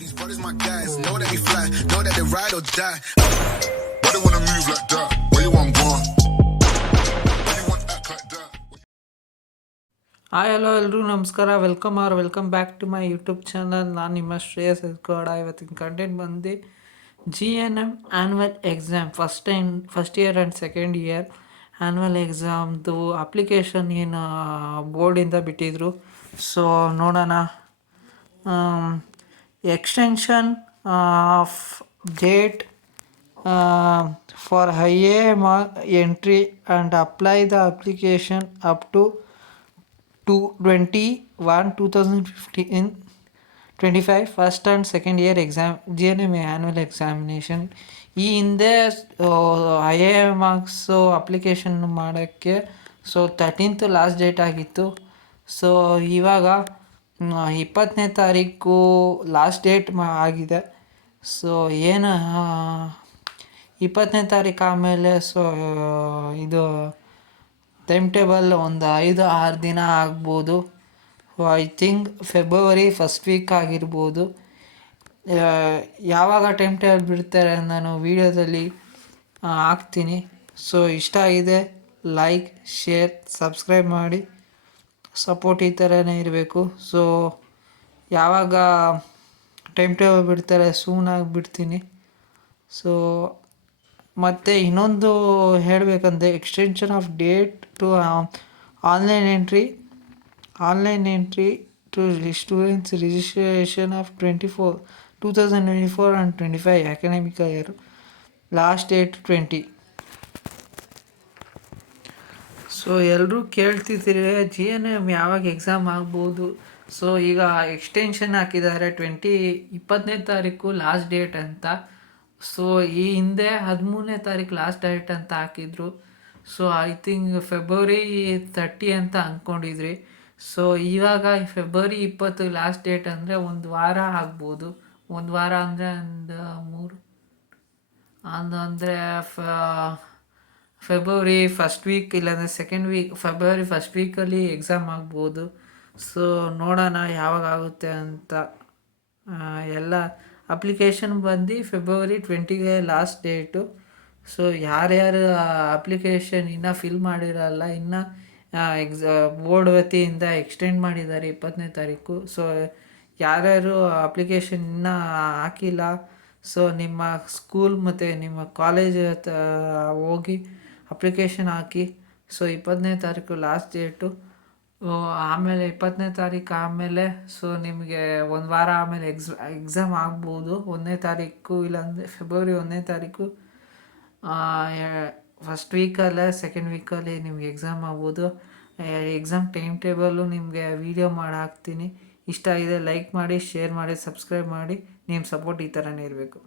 These brothers my guys, know that we fly, know that they ride or die. Why they wanna move like that? Where you want gone? Why you want act like that? Hi hello ಎಲ್ಲರೂ ನಮಸ್ಕಾರ, welcome back to my YouTube channel. ನಾನು ನಿಮ್ಮ ಶ್ರೇಯಸ್ ಎಸ್ಕೋಡ. ಇವತ್ತಿನ content ಬಂದು GNM annual exam first year and second year annual ಎಕ್ಸಾಮ್ದು application ಏನು ಬೋರ್ಡಿಂದ ಬಿಟ್ಟಿದ್ರು. ಸೊ ನೋಡೋಣ. Extension of date for higher entry and apply the application up to 2015-25 first and second year exam GNM annual examination. ಈ ಹಿಂದೆ marks application ಮಾಡೋಕ್ಕೆ 13th last date ಆಗಿತ್ತು. So ಇವಾಗ 20ನೇ ತಾರೀಕು ಲಾಸ್ಟ್ ಡೇಟ್ ಆಗಿದೆ. ಸೊ ಏನು 20ನೇ ತಾರೀಕು ಆಮೇಲೆ ಇದು ಟೈಮ್ ಟೇಬಲ್ ಒಂದು 5-6 ದಿನ ಆಗ್ಬೋದು. I think February first week ಆಗಿರ್ಬೋದು. ಯಾವಾಗ ಟೈಮ್ ಟೇಬಲ್ ಬಿಡ್ತಾರೆ ನಾನು ವೀಡಿಯೋದಲ್ಲಿ ಹಾಕ್ತೀನಿ. ಸೊ ಇಷ್ಟ ಆಗಿದೆ ಲೈಕ್, ಶೇರ್, ಸಬ್ಸ್ಕ್ರೈಬ್ ಮಾಡಿ. ಸಪೋರ್ಟ್ ಈ ಥರನೇ ಇರಬೇಕು. ಸೊ ಯಾವಾಗ ಟೈಮ್ ಟೇಬಲ್ ಬಿಡ್ತಾರೆ ಸೂನಾಗಿ ಬಿಡ್ತೀನಿ. ಸೊ ಮತ್ತು ಇನ್ನೊಂದು ಹೇಳಬೇಕಂದ್ರೆ extension of date to online entry to students registration of 2024 and 25 academic year. Last date 20. So ಎಲ್ಲರೂ ಕೇಳ್ತಿದ್ದೀರಿ GNM ಯಾವಾಗ ಎಕ್ಸಾಮ್ ಆಗ್ಬೋದು. ಸೊ ಈಗ ಎಕ್ಸ್ಟೆನ್ಷನ್ ಹಾಕಿದ್ದಾರೆ 20ನೇ ತಾರೀಕು ಲಾಸ್ಟ್ ಡೇಟ್ ಅಂತ. ಸೊ ಈ ಹಿಂದೆ 13ನೇ ತಾರೀಕು ಲಾಸ್ಟ್ ಡೇಟ್ ಅಂತ ಹಾಕಿದ್ರು. ಸೊ ಐ ಥಿಂಕ್ ಫೆಬ್ರವರಿ 30 ಅಂತ ಅಂದ್ಕೊಂಡಿದ್ರಿ. ಸೊ ಇವಾಗ ಫೆಬ್ರವರಿ 20 ಲಾಸ್ಟ್ ಡೇಟ್ ಅಂದರೆ ಒಂದು ವಾರ ಆಗ್ಬೋದು. ಒಂದು ವಾರ ಅಂದರೆ ಅಂದರೆ ಫೆಬ್ರವರಿ ಫಸ್ಟ್ ವೀಕ್ ಇಲ್ಲಾಂದರೆ ಸೆಕೆಂಡ್ ವೀಕ್, ಫೆಬ್ರವರಿ ಫಸ್ಟ್ ವೀಕಲ್ಲಿ ಎಕ್ಸಾಮ್ ಆಗ್ಬೋದು. ಸೊ ನೋಡೋಣ ಯಾವಾಗ ಆಗುತ್ತೆ ಅಂತ. ಎಲ್ಲ ಅಪ್ಲಿಕೇಶನ್ ಬಂದು ಫೆಬ್ರವರಿ 20ಗೆ ಲಾಸ್ಟ್ ಡೇಟು. ಸೊ ಯಾರ್ಯಾರು ಅಪ್ಲಿಕೇಶನ್ ಇನ್ನೂ ಫಿಲ್ ಮಾಡಿರಲ್ಲ, ಇನ್ನು ಬೋರ್ಡ್ ವತಿಯಿಂದ ಎಕ್ಸ್ಟೆಂಡ್ ಮಾಡಿದ್ದಾರೆ 20ನೇ ತಾರೀಕು. ಸೊ ಯಾರ್ಯಾರು ಅಪ್ಲಿಕೇಶನ್ ಇನ್ನೂ ಹಾಕಿಲ್ಲ, ಸೊ ನಿಮ್ಮ ಸ್ಕೂಲ್ ಮತ್ತು ನಿಮ್ಮ ಕಾಲೇಜ್ ಹೋಗಿ ಅಪ್ಲಿಕೇಶನ್ ಹಾಕಿ. ಸೊ 20ನೇ ತಾರೀಕು ಲಾಸ್ಟ್ ಡೇಟು. ಆಮೇಲೆ 20ನೇ ತಾರೀಕು ಆಮೇಲೆ ಸೊ ನಿಮಗೆ ಒಂದು ವಾರ ಆಮೇಲೆ ಎಕ್ಸಾಮ್ ಆಗ್ಬೋದು. 1ನೇ ತಾರೀಕು ಇಲ್ಲಾಂದರೆ ಫೆಬ್ರವರಿ 1ನೇ ತಾರೀಕು ಫಸ್ಟ್ ವೀಕಲ್ಲೇ ಸೆಕೆಂಡ್ ವೀಕಲ್ಲಿ ನಿಮ್ಗೆ ಎಕ್ಸಾಮ್ ಆಗ್ಬೋದು. ಎಕ್ಸಾಮ್ ಟೈಮ್ ಟೇಬಲ್ಲು ನಿಮಗೆ ವೀಡಿಯೋ ಮಾಡಿ ಹಾಕ್ತೀನಿ. ಇಷ್ಟ ಆಗಿದೆ ಲೈಕ್ ಮಾಡಿ, ಶೇರ್ ಮಾಡಿ, ಸಬ್ಸ್ಕ್ರೈಬ್ ಮಾಡಿ. ನಿಮ್ಮ ಸಪೋರ್ಟ್ ಈ ಥರನೇ ಇರಬೇಕು.